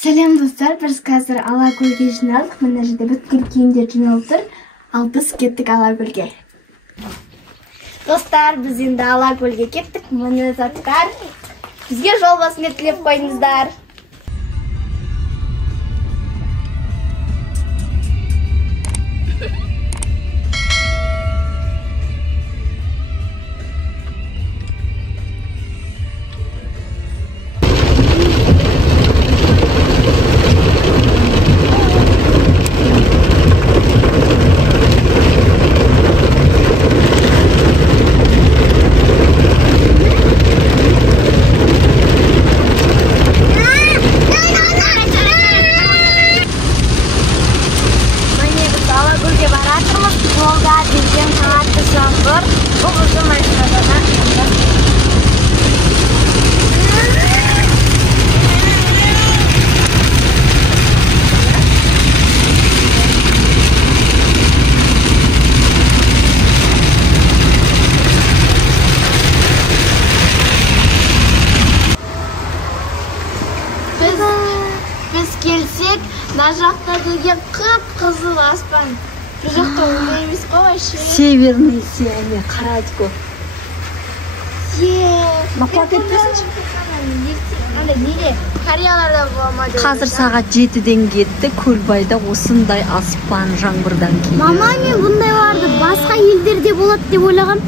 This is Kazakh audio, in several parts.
Сәлем достар, біз қазір Алакөлге жиналдық. Мына жерде бүткіл киімдер жиналып тұр. Ал біз кеттік Алакөлге. Достар, біз енді Алакөлге кеттік. Мына заттар. Бізге жол басын тілеп қойыңыздар. Biz gelsek, мына жақта деген қып-қызыл аспан. Бұл жақта ондай емес қой вообще. Северный сияние, қарадық. Мақпат етпесінші. Неге? Кореяларда болмайды. Қазір сағат 7-ден кетті, Көлбайда осындай аспан жаңбырдан кейін. Мама, мен бұндай барды басқа елдерде болады деп ойлаған.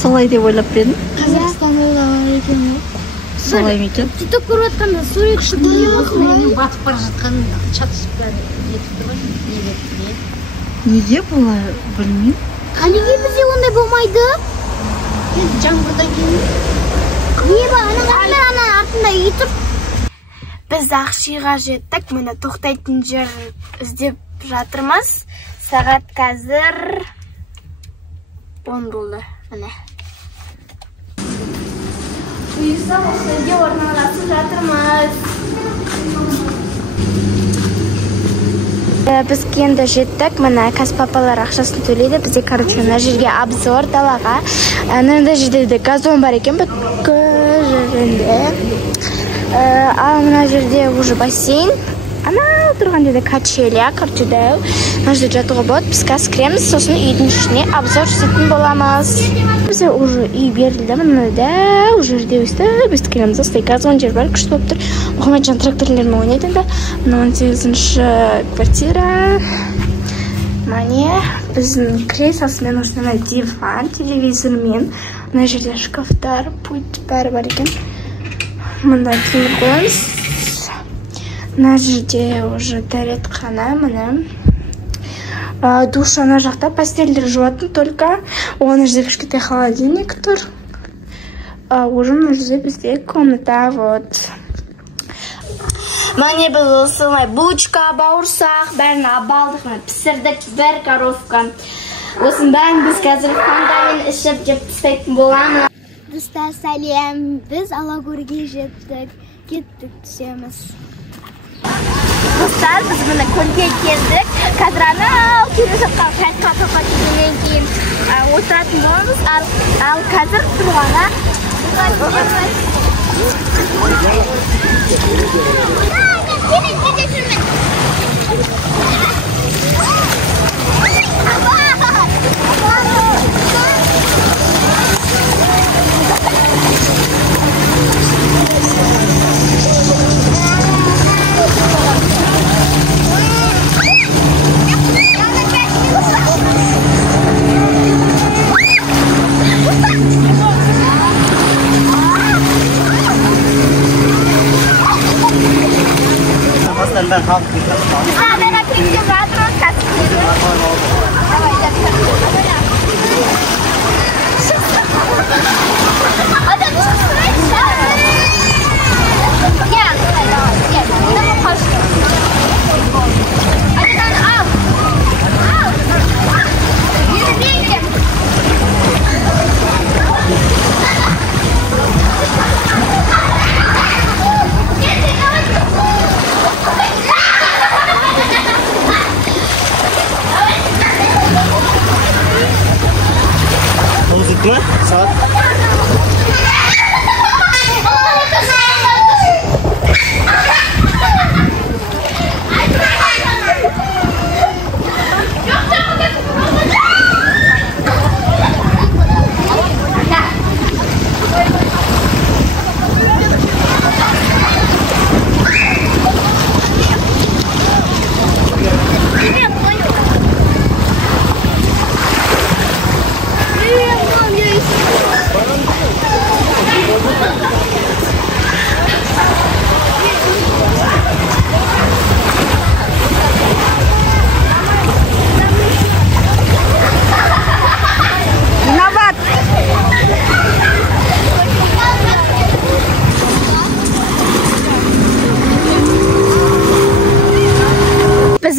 Солай деп ойлап едім. Қазақстанда да бар екен. Солай ма екен? Сөйтіп көріп жатқанда сурет көріп батып бара жатқан шатысып кетіп тұр ғой. Неге бұлай білмеймін. Неге бізде ондай болмайды? Жаңбырдан кейін. Ана артында үй тұр. Біз Ақшиға жеттік. Мына тоқтайтын жер іздеп жатырмыз. Сағат қазір 10 болды. Міне. Бұйырса осылайда орналасып жатырмыз. Біз енді жеттік. Мына кәсіп папалар ақшасын төлейді. Бізде, короче, мына жерге обзор далаға. Мына жерде газон бар екен. Бүткіл жерінде. Ал мына жерде уже бассейн. Ана тұрған жерде качеля, короче, дәу. Мына жерде жатуға болады. Біз қазір кіреміз, сосын үйдің ішіне обзор жасайтын боламыз. Бізде уже үй берілді. Мына дәу жерде өстіп келеміз. Осылай газон жер бар, күшті болып тұр. Мұхамеджан тракторлермен ойнайды енді. 18-ші квартира. Міне, біздің креслосымен осындай диван, телевизормен. Мына жерде шкафтар, пульт бәрі бар екен. Мында киім қойымыз. Мына жерде уже дәретхана, міне. Душ ана жақта, постельдер жуатын только. Оған жерде кішкентай холодильник тұр. Уже мына жерде бізде комната, вот. Міне біз осылай булочка, бауырсақ, бәрін абалдық, пісірдік, бір коровка. Осын бәрін біз қазір фандамен ішіп жеп тістайтын боламыз. Достар, сәлем. Біз Алакөлге жеттік. Кеттік, түсеміз. Достар, біз мына көлге келдік. Қазір анау келе жатқан қайтқа келгеннен кейін отыратын боламыз. Ал қазір тұрғана Ben halk bir kasım. Ben atayım rahat kasım. Saat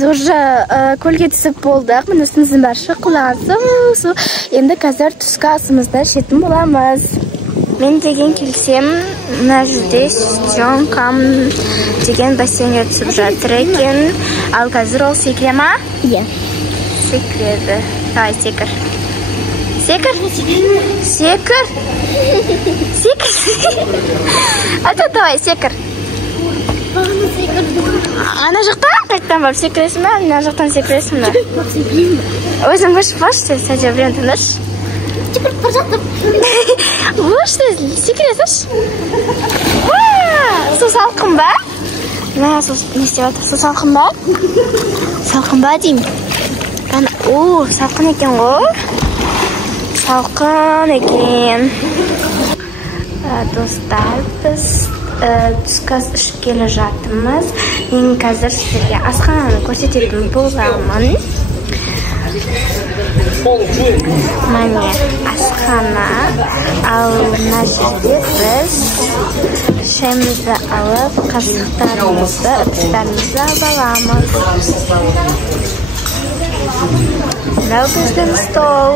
уже көлге түсіп болдық. Міне үстіміздің бәрі шыққан су. Енді қазір түскі асымызды ішетін боламыз. Мен деген келсем, мына жерде Сестренкам деген бассейнге түсіп жатыр екен. Ал қазір ол секіре ма? Иә. Секіреді. Давай, секір. Секір? Секір? Секір? Давай, секір. Ана жақтан қайттан барып секіресің бе? Ана жақтан секіресің бе? Өзің көшіп башы, сәде біреуін тыңдашы. Жүгіріп бара жаттым. Өшті, секіресіш. Су салқын ба? Не істеп жатыр? Су салқын ба? Салқын ба деймін. Салқын екен ғой. Салқын екен. Достар, біз түскі ас ішіп келе жатырмыз. Мен қазір сіздерге асхананы көрсететін боламын. Міне асхана. Ал мына жерде біз шайымызды алып, қасықтарымызды, ыдыстарымызды аламыз. Мынау біздің стол.